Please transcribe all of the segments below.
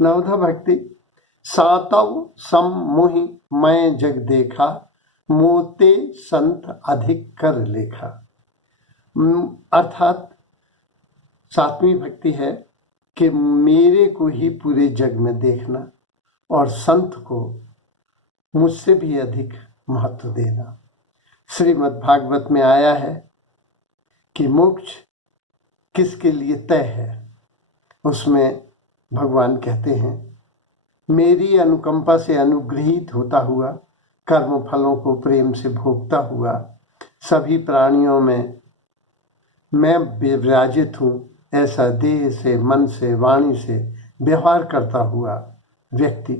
नवधा भक्ति। सातव सम मोहि मैं जग देखा, मोते संत अधिक कर लेखा। अर्थात सातवीं भक्ति है कि मेरे को ही पूरे जग में देखना और संत को मुझसे भी अधिक महत्व देना। श्रीमद् भागवत में आया है कि मोक्ष किसके लिए तय है। उसमें भगवान कहते हैं, मेरी अनुकंपा से अनुग्रहित होता हुआ, कर्म फलों को प्रेम से भोगता हुआ, सभी प्राणियों में मैं विराजित हूँ ऐसा देह से, मन से, वाणी से व्यवहार करता हुआ व्यक्ति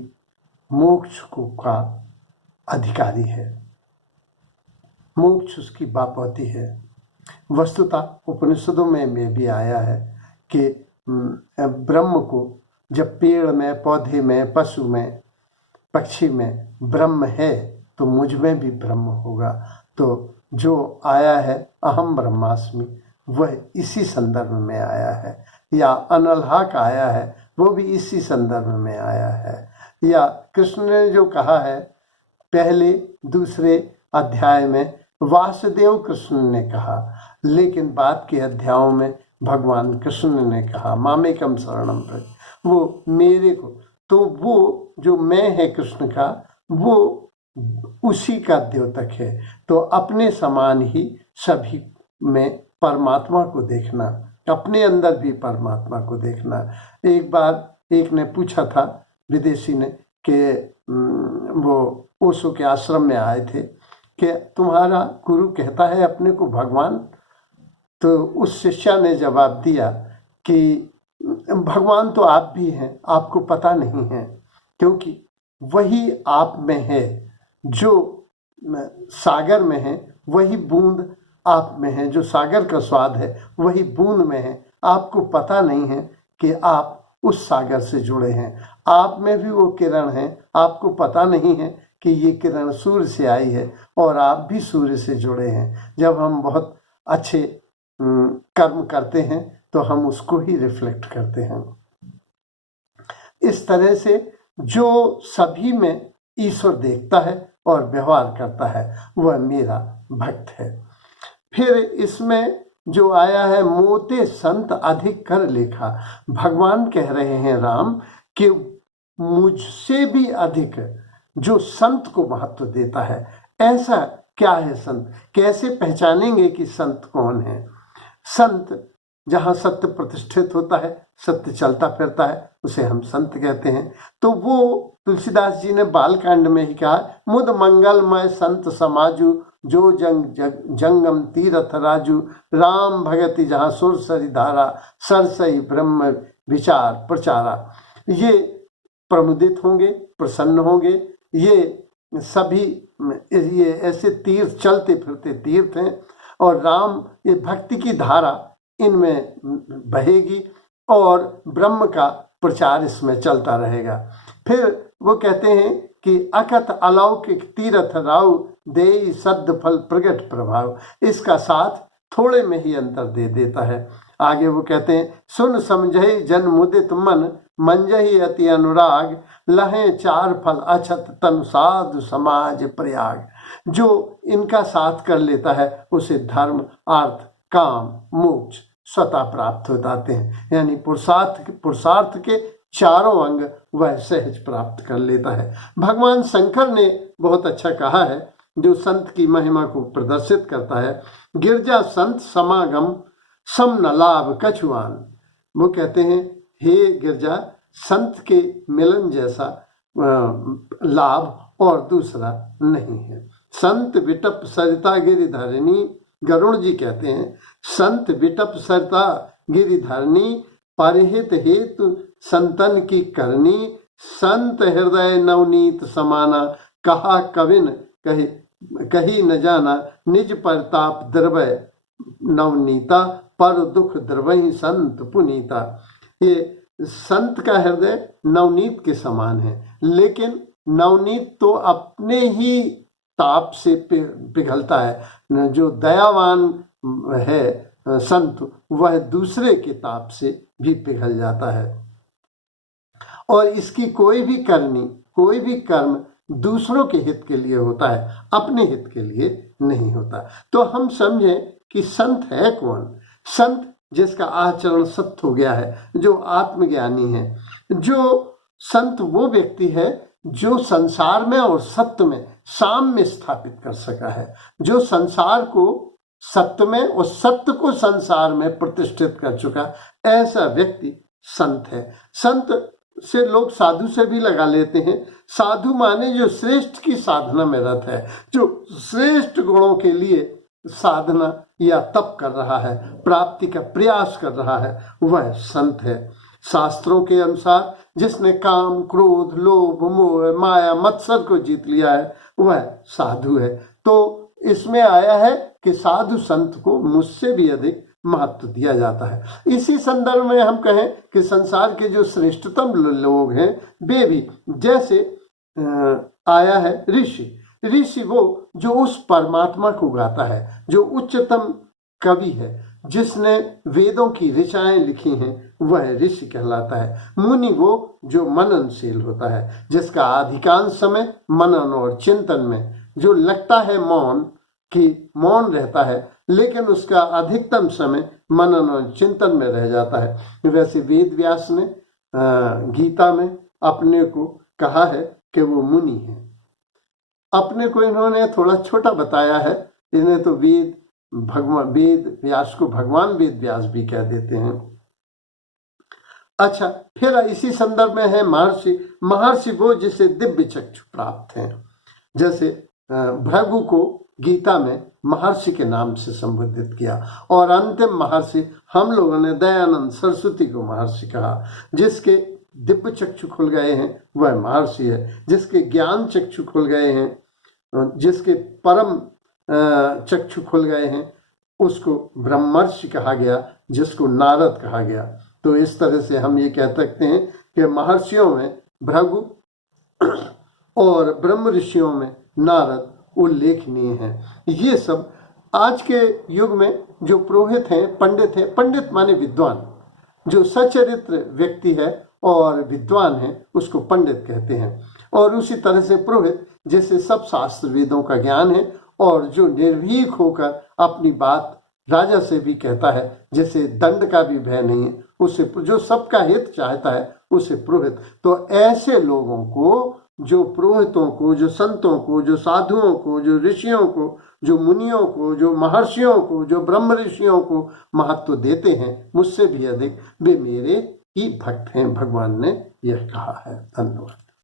मोक्ष को का अधिकारी है। मोक्ष उसकी बापौती है। वस्तुतः उपनिषदों में भी आया है कि ब्रह्म को जब पेड़ में, पौधे में, पशु में, पक्षी में ब्रह्म है तो मुझ में भी ब्रह्म होगा। तो जो आया है अहम ब्रह्मास्मि, वह इसी संदर्भ में आया है। या अनलहा का आया है, वो भी इसी संदर्भ में आया है। या कृष्ण ने जो कहा है पहले दूसरे अध्याय में, वासुदेव कृष्ण ने कहा, लेकिन बाद के अध्यायों में भगवान कृष्ण ने कहा मामेकम शरणम व्रज, वो मेरे को। तो वो जो मैं है कृष्ण का, वो उसी का द्योतक है। तो अपने समान ही सभी में परमात्मा को देखना, अपने अंदर भी परमात्मा को देखना। एक बार एक ने पूछा था, विदेशी ने, कि वो ओशो के आश्रम में आए थे कि तुम्हारा गुरु कहता है अपने को भगवान। तो उस शिष्या ने जवाब दिया कि भगवान तो आप भी हैं, आपको पता नहीं है, क्योंकि वही आप में है जो सागर में है, वही बूंद आप में है, जो सागर का स्वाद है वही बूंद में है। आपको पता नहीं है कि आप उस सागर से जुड़े हैं। आप में भी वो किरण है, आपको पता नहीं है कि ये किरण सूर्य से आई है और आप भी सूर्य से जुड़े हैं। जब हम बहुत अच्छे कर्म करते हैं तो हम उसको ही रिफ्लेक्ट करते हैं। इस तरह से जो सभी में ईश्वर देखता है और व्यवहार करता है, वह मेरा भक्त है। फिर इसमें जो आया है, मोते संत अधिक कर लेखा। भगवान कह रहे हैं राम कि मुझसे भी अधिक जो संत को महत्व देता है। ऐसा क्या है संत? कैसे पहचानेंगे कि संत कौन है? संत जहाँ सत्य प्रतिष्ठित होता है, सत्य चलता फिरता है, उसे हम संत कहते हैं। तो वो तुलसीदास जी ने बालकांड में ही कहा, मुद मंगलमय संत समाजू, जो जंगम तीरथ राजू, राम भगति जहाँ सुर सरी धारा, सरसई ब्रह्म विचार प्रचारा। ये प्रमुदित होंगे, प्रसन्न होंगे। ये सभी ये ऐसे तीर्थ, चलते फिरते तीर्थ हैं, और राम ये भक्ति की धारा इनमें बहेगी और ब्रह्म का प्रचार इसमें चलता रहेगा। फिर वो कहते हैं कि अकथ अलौकिक तीरथ राव, दे सद्द फल प्रगट प्रभाव। इसका साथ थोड़े में ही अंतर दे देता है। आगे वो कहते हैं, सुन समझे जन मुदित मन, मंजहि अति अनुराग, लहे चार फल अछत तनु साधु समाज प्रयाग। जो इनका साथ कर लेता है उसे धर्म, अर्थ, काम, मोक्ष स्वतः प्राप्त हो जाते हैं। यानी पुरुषार्थ के चारों अंग वह सहज प्राप्त कर लेता है। भगवान शंकर ने बहुत अच्छा कहा है, जो संत की महिमा को प्रदर्शित करता है, गिरजा संत समागम सम न लाभ कछुआन। वो कहते हैं, हे गिरजा, संत के मिलन जैसा लाभ और दूसरा नहीं है। संत विटप सरिता गिरिधरणी, गरुड़ जी कहते हैं, संत विटप सरिता गिरिधरणी, परहित हेतु संतन की करनी, संत हृदय नवनीत समाना, कहा कविन कही न जाना, निज परताप द्रवय नवनीता, पर दुख द्रवही संत पुनीता। ये संत का हृदय नवनीत के समान है, लेकिन नवनीत तो अपने ही ताप से पिघलता है। जो दयावान है संत, वह दूसरे के ताप से भी पिघल जाता है। और इसकी कोई भी कर्म दूसरों के हित के लिए होता है, अपने हित के लिए नहीं होता। तो हम समझें कि संत है कौन? संत जिसका आचरण सत्य हो गया है, जो आत्मज्ञानी है। जो संत वो व्यक्ति है जो संसार में और सत्य में साम्य स्थापित कर सका है, जो संसार को सत्य में और सत्य को संसार में प्रतिष्ठित कर चुका, ऐसा व्यक्ति संत है। संत से लोग साधु से भी लगा लेते हैं। साधु माने जो श्रेष्ठ की साधना में रत है, जो श्रेष्ठ गुणों के लिए साधना या तप कर रहा है, प्राप्ति का प्रयास कर रहा है, वह संत है। शास्त्रों के अनुसार जिसने काम, क्रोध, लोभ, मोह, माया, मत्सर को जीत लिया है, वह साधु है। तो इसमें आया है कि साधु संत को मुझसे भी अधिक महत्व दिया जाता है। इसी संदर्भ में हम कहें कि संसार के जो श्रेष्ठतम लोग हैं, वे भी जैसे आया है ऋषि वो जो उस परमात्मा को गाता है, जो उच्चतम कवि है, जिसने वेदों की ऋचाएं लिखी हैं, वह ऋषि कहलाता है। मुनि वो जो मननशील होता है, जिसका अधिकांश समय मनन और चिंतन में, जो लगता है मौन रहता है, लेकिन उसका अधिकतम समय मनन और चिंतन में रह जाता है। वैसे वेद व्यास ने गीता में अपने को कहा है कि वो मुनि है। अपने को इन्होंने थोड़ा छोटा बताया है। इन्हें तो वेद व्यास को भगवान वेद व्यास भी कह देते हैं। अच्छा, फिर इसी संदर्भ में है महर्षि वो जिसे दिव्य चक्षु प्राप्त हैं। जैसे भृगु को गीता में महर्षि के नाम से संबोधित किया, और अंतिम महर्षि हम लोगों ने दयानंद सरस्वती को महर्षि कहा। जिसके दिव्य चक्षु खुल गए हैं वह महर्षि है। जिसके ज्ञान चक्षु खुल गए हैं, जिसके परम चक्षु खुल गए हैं, उसको ब्रह्मर्षि कहा गया, जिसको नारद कहा गया। तो इस तरह से हम ये कह सकते हैं कि महर्षियों में भृगु और ब्रह्म ऋषियों में नारद उल्लेखनीय हैं। ये सब आज के युग में जो पुरोहित हैं, पंडित माने विद्वान, जो सचरित्र व्यक्ति है और विद्वान है, उसको पंडित कहते हैं। और उसी तरह से पुरोहित जैसे सब शास्त्र वेदों का ज्ञान है, और जो निर्भीक होकर अपनी बात राजा से भी कहता है, जैसे दंड का भी भय नहीं है, उसे जो सबका हित चाहता है, उसे पुरोहित। तो ऐसे लोगों को, जो पुरोहितों को, जो संतों को, जो साधुओं को, जो ऋषियों को, जो मुनियों को, जो महर्षियों को, जो ब्रह्म ऋषियों को महत्व देते हैं मुझसे भी अधिक, वे मेरे ही भक्त हैं, भगवान ने यह कहा है। धन्यवाद।